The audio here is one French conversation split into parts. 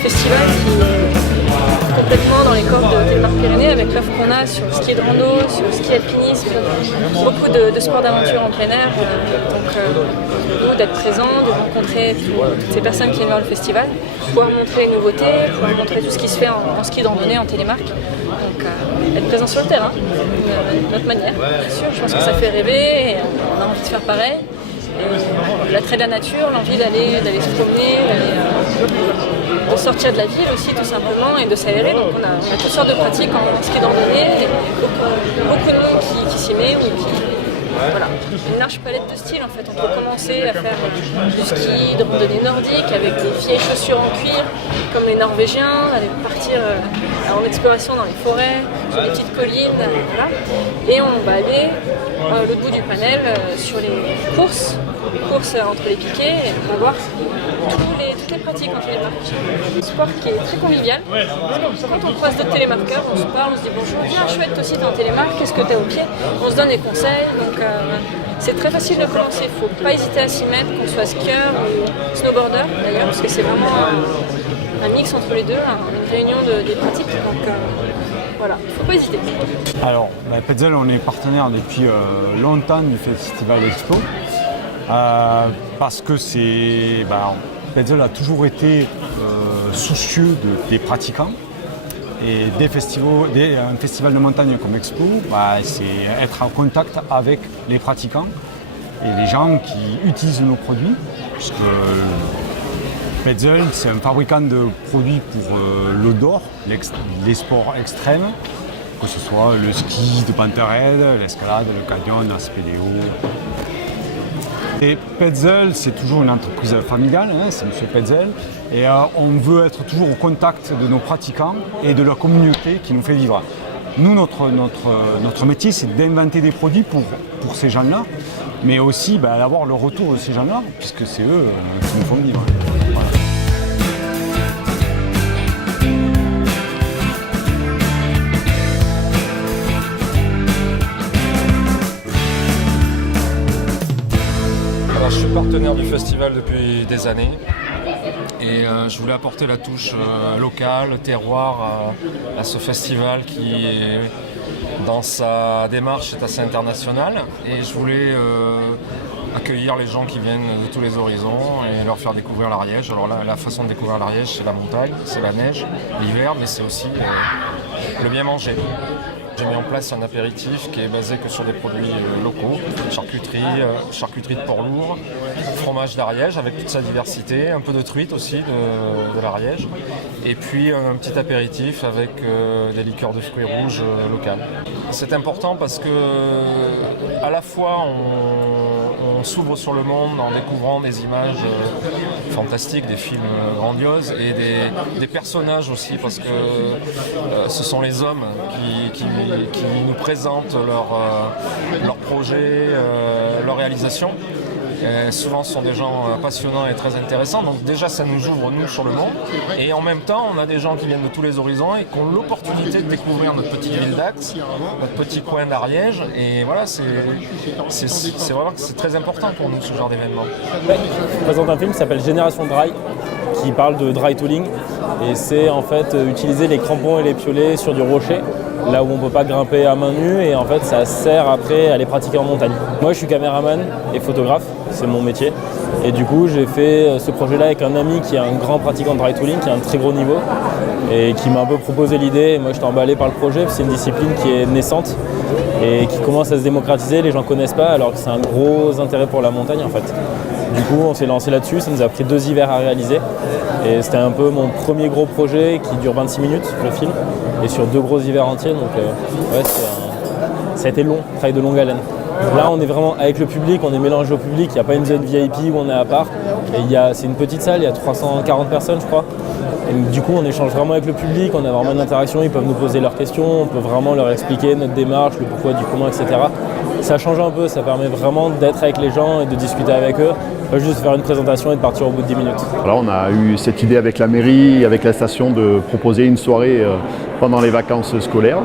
festival qui est complètement dans les cordes de Télémark Pyrénées avec l'offre qu'on a sur le ski de rando, sur le ski alpinisme, beaucoup de sports d'aventure en plein air. Nous, d'être présents, de rencontrer toutes ces personnes qui viennent voir le festival, pouvoir montrer les nouveautés, pouvoir montrer tout ce qui se fait en ski de randonnée en Télémark. Donc être présent sur le terrain, notre manière, bien sûr. Je pense que ça fait rêver et on a envie de faire pareil. L'attrait de la nature, l'envie d'aller se promener, de sortir de la ville aussi tout simplement et de s'aérer. Donc on a toutes sortes de pratiques en ski de randonnée et beaucoup de monde qui s'y met ou qui... Voilà, une large palette de styles en fait. On peut commencer à faire du ski de randonnée nordique avec des vieilles chaussures en cuir comme les Norvégiens, aller partir en exploration dans les forêts, sur des petites collines, voilà. Et on va aller à l'autre bout du panel sur les courses entre les piquets et on va voir toutes les pratiques en télémark. Un sport qui est très convivial. Quand on croise d'autres télémarqueurs, on se parle, on se dit bonjour, viens chouette aussi t'es en télémark, qu'est-ce que t'as au pied? On se donne des conseils, donc c'est très facile de commencer, il ne faut pas hésiter à s'y mettre, qu'on soit skieur ou snowboarder d'ailleurs, parce que c'est vraiment un mix entre les deux, une réunion des pratiques, donc voilà, il ne faut pas hésiter. Alors, Petzl, on est partenaire depuis longtemps du Festival Expo, parce que Petzl a toujours été soucieux des pratiquants. Et un festival de montagne comme Expo, c'est être en contact avec les pratiquants et les gens qui utilisent nos produits, puisque Petzl, c'est un fabricant de produits pour l'outdoor, les sports extrêmes, que ce soit le ski de pente raide, l'escalade, le canyon, la spéléo. Et Petzl, c'est toujours une entreprise familiale, c'est M. Petzl, et on veut être toujours au contact de nos pratiquants et de la communauté qui nous fait vivre. Nous, notre métier, c'est d'inventer des produits pour ces gens-là, mais aussi d'avoir le retour de ces gens-là, puisque c'est eux qui nous font vivre. Voilà. Je suis partenaire du festival depuis des années et je voulais apporter la touche locale, terroir à ce festival qui, dans sa démarche, est assez international et je voulais accueillir les gens qui viennent de tous les horizons et leur faire découvrir l'Ariège. Alors là, la façon de découvrir l'Ariège, c'est la montagne, c'est la neige, l'hiver, mais c'est aussi le bien manger. J'ai mis en place un apéritif qui est basé que sur des produits locaux, charcuterie de porc lourd, fromage d'Ariège avec toute sa diversité, un peu de truite aussi de l'Ariège, et puis un petit apéritif avec des liqueurs de fruits rouges locales. C'est important parce que à la fois on s'ouvre sur le monde en découvrant des images fantastiques, des films grandioses et des personnages aussi parce que ce sont les hommes qui nous présentent leurs projets, leurs réalisations. Souvent ce sont des gens passionnants et très intéressants, donc déjà ça nous ouvre nous sur le monde et en même temps on a des gens qui viennent de tous les horizons et qui ont l'opportunité de découvrir notre petite ville d'Axe, notre petit coin d'Ariège et voilà c'est vraiment c'est très important pour nous ce genre d'événement. Je présente un film qui s'appelle Génération Dry qui parle de dry tooling et c'est en fait utiliser les crampons et les piolets sur du rocher là où on ne peut pas grimper à main nue et en fait ça sert après à les pratiquer en montagne. Moi je suis caméraman et photographe, c'est mon métier et du coup j'ai fait ce projet là avec un ami qui est un grand pratiquant de dry tooling, qui a un très gros niveau et qui m'a un peu proposé l'idée et moi j'étais emballé par le projet, c'est une discipline qui est naissante et qui commence à se démocratiser, les gens ne connaissent pas alors que c'est un gros intérêt pour la montagne en fait. Du coup on s'est lancé là-dessus, ça nous a pris 2 hivers à réaliser et c'était un peu mon premier gros projet qui dure 26 minutes le film et sur 2 gros hivers entiers donc ça a été long, travail de longue haleine. Là on est vraiment avec le public, on est mélangé au public, il n'y a pas une zone VIP où on est à part et c'est une petite salle, il y a 340 personnes je crois. Et du coup on échange vraiment avec le public, on a vraiment une interaction, ils peuvent nous poser leurs questions, on peut vraiment leur expliquer notre démarche, le pourquoi du comment, etc. Ça change un peu, ça permet vraiment d'être avec les gens et de discuter avec eux, pas juste faire une présentation et de partir au bout de 10 minutes. Voilà, on a eu cette idée avec la mairie, avec la station de proposer une soirée pendant les vacances scolaires.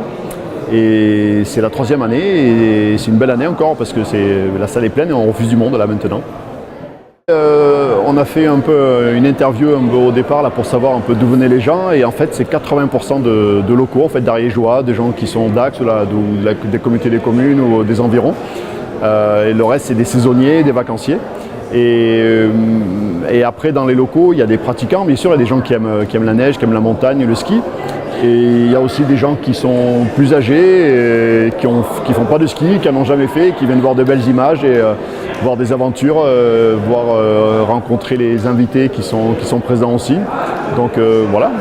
Et c'est la 3e année et c'est une belle année encore parce que la salle est pleine et on refuse du monde là maintenant. On on a fait un peu une interview un peu au départ là, pour savoir un peu d'où venaient les gens. Et en fait, c'est 80% de locaux, en fait, d'Ariégeois, des gens qui sont d'Ax, des comités des communes ou des environs. Et le reste, c'est des saisonniers, des vacanciers. Et après, dans les locaux, il y a des pratiquants, bien sûr, il y a des gens qui aiment la neige, qui aiment la montagne, le ski. Et il y a aussi des gens qui sont plus âgés, qui ne font pas de ski, qui n'en ont jamais fait, qui viennent voir de belles images et voir des aventures, rencontrer les invités qui sont présents aussi. Donc voilà,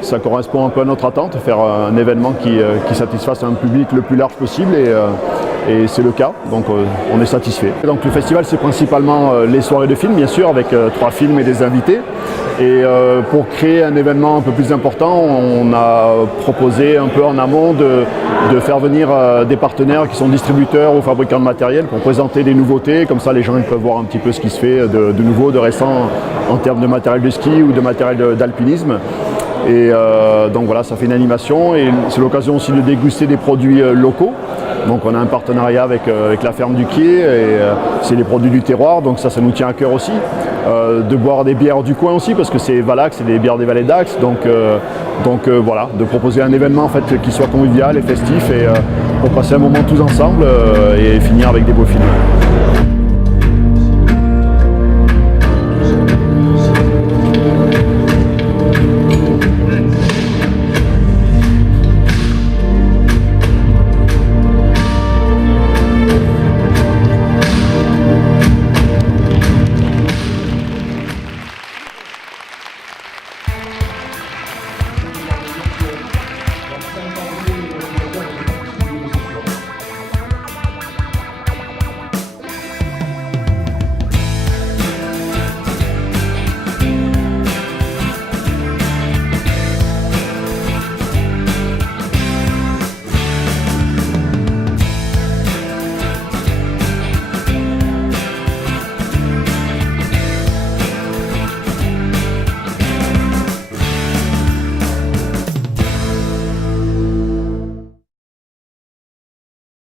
ça correspond un peu à notre attente, faire un événement qui satisfasse un public le plus large possible. Et c'est le cas, donc on est satisfait. Donc le festival, c'est principalement les soirées de films, bien sûr, avec 3 films et des invités. Et pour créer un événement un peu plus important, on a proposé un peu en amont de faire venir des partenaires qui sont distributeurs ou fabricants de matériel pour présenter des nouveautés. Comme ça, les gens ils peuvent voir un petit peu ce qui se fait de nouveau, de récent en termes de matériel de ski ou de matériel d'alpinisme. Et donc voilà, ça fait une animation et c'est l'occasion aussi de déguster des produits locaux. Donc on a un partenariat avec la ferme du Quai et c'est les produits du terroir, donc ça nous tient à cœur aussi. De boire des bières du coin aussi parce que c'est Valax, c'est des bières des vallées d'Ax. Donc voilà, de proposer un événement en fait, qui soit convivial et festif et pour passer un moment tous ensemble et finir avec des beaux films.